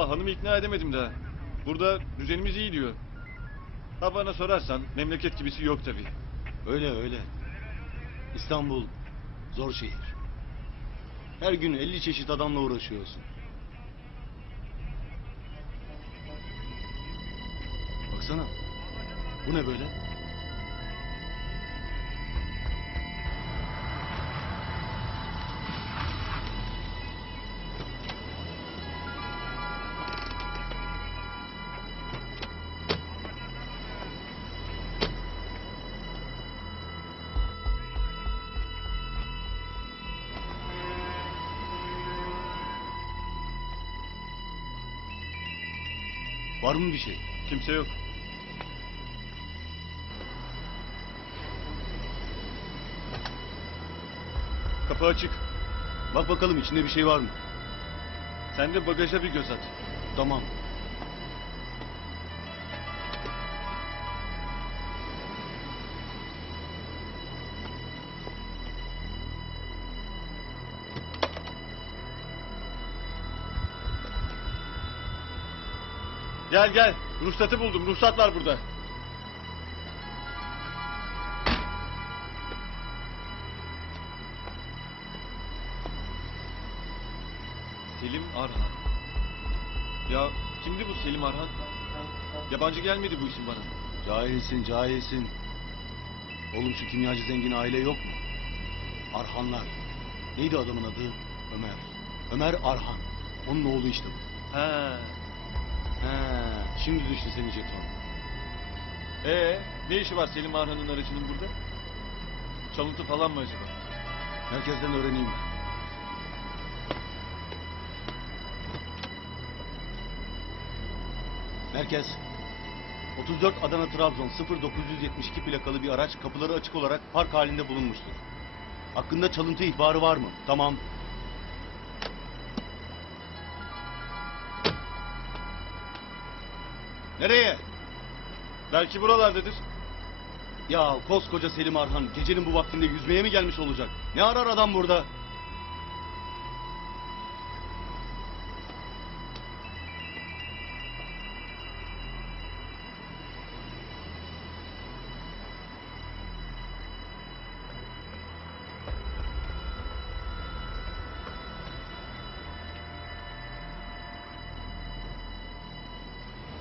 Vallahi hanımı ikna edemedim daha. Burada düzenimiz iyi diyor. Ha bana sorarsan memleket gibisi yok tabii. Öyle öyle. İstanbul zor şehir. Her gün 50 çeşit adamla uğraşıyorsun. Baksana. Bu ne böyle? Var mı bir şey? Kimse yok. Kapı açık. Bak bakalım içinde bir şey var mı? Sen de bagaja bir göz at. Tamam. Gel gel. Ruhsatı buldum. Ruhsat var burada. Selim Arhan. Ya kimdi bu Selim Arhan? Yabancı gelmedi bu isim bana. Cahilsin cahilsin. Oğlum şu kimyacı zengin aile yok mu? Arhanlar. Neydi adamın adı? Ömer. Ömer Arhan. Onun oğlu işte bu. Ha. Şimdi düştü senin jeton. Ee, ne işi var Selim Arhan'ın aracının burada? Çalıntı falan mı acaba? Herkesten öğreneyim ben. Merkez. 34 Adana Trabzon 0972 plakalı bir araç kapıları açık olarak park halinde bulunmuştur. Hakkında çalıntı ihbarı var mı? Tamam. Nereye? Belki buralardadır. Ya koskoca Selim Arhan gecenin bu vaktinde yüzmeye mi gelmiş olacak? Ne arar adam burada?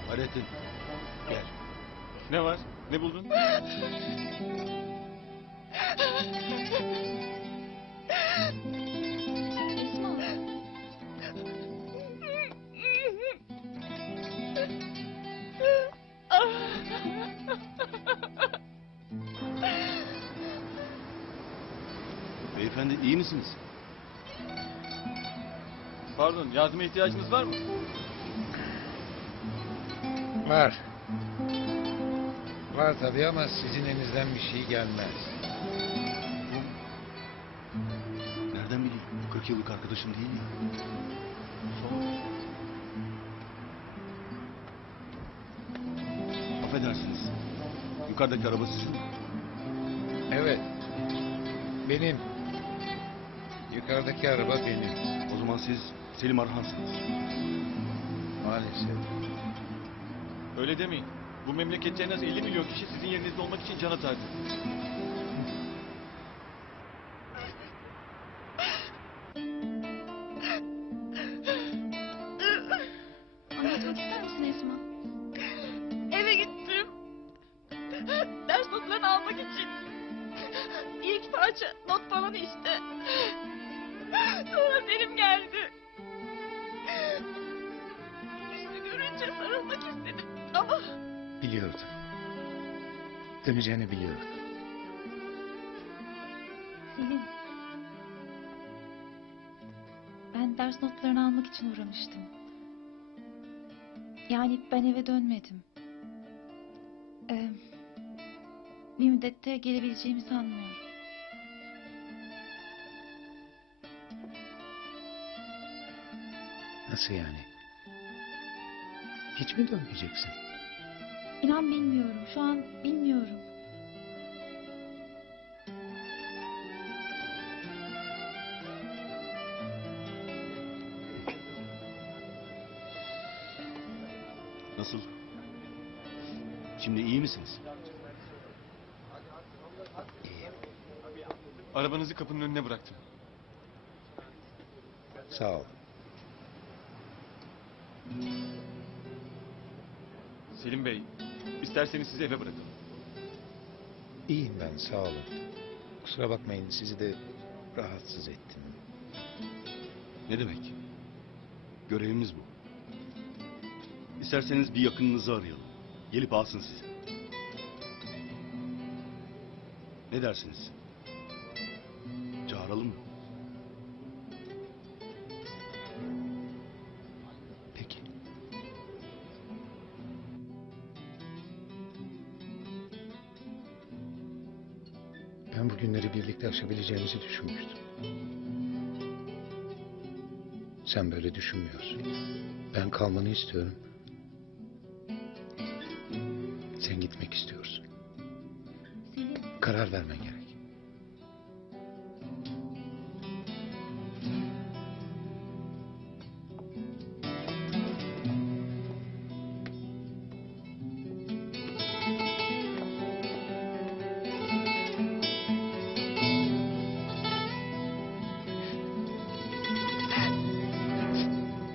Hayrettin gel. Ne var? Ne buldun? Beyefendi iyi misiniz? Pardon, yardıma ihtiyacınız var mı? Var. Var tabii ama sizin elinizden bir şey gelmez. Nereden bileyim? 40 yıllık arkadaşım değil mi? Affedersiniz. Yukarıdaki araba sizin mi? Evet. Benim. Yukarıdaki araba benim. O zaman siz Selim Arhan'sınız. Maalesef. Öyle demeyin. Bu memlekette en az 50 milyon kişi sizin yerinizde olmak için can atardı. Anlatmak ister misin Esma? Eve gittim. Ders notlarını almak için. İlk parça not falan işte. Sonra Selim geldi. Yüzünü görünce sarılmak istedim ama Biliyordum. Döneceğini biliyordum. Selim. Ben ders notlarını almak için uğramıştım. Yani ben eve dönmedim. Ee, bir müddette gelebileceğimi sanmıyorum. Nasıl yani? Hiç mi dönmeyeceksin? İnan bilmiyorum. Şu an bilmiyorum. Nasıl? Şimdi iyi misiniz? İyiyim. Arabanızı kapının önüne bıraktım. Sağ ol. Selim Bey, isterseniz sizi eve bırakalım. İyiyim ben sağ olun. Kusura bakmayın sizi de rahatsız ettim. Ne demek? Görevimiz bu. İsterseniz bir yakınınızı arayalım. Gelip alsın sizi. Ne dersiniz? Çağıralım mı? Günleri birlikte aşabileceğimizi düşünmüştüm. Sen böyle düşünmüyorsun. Ben kalmanı istiyorum. Sen gitmek istiyorsun. Karar vermen gerek.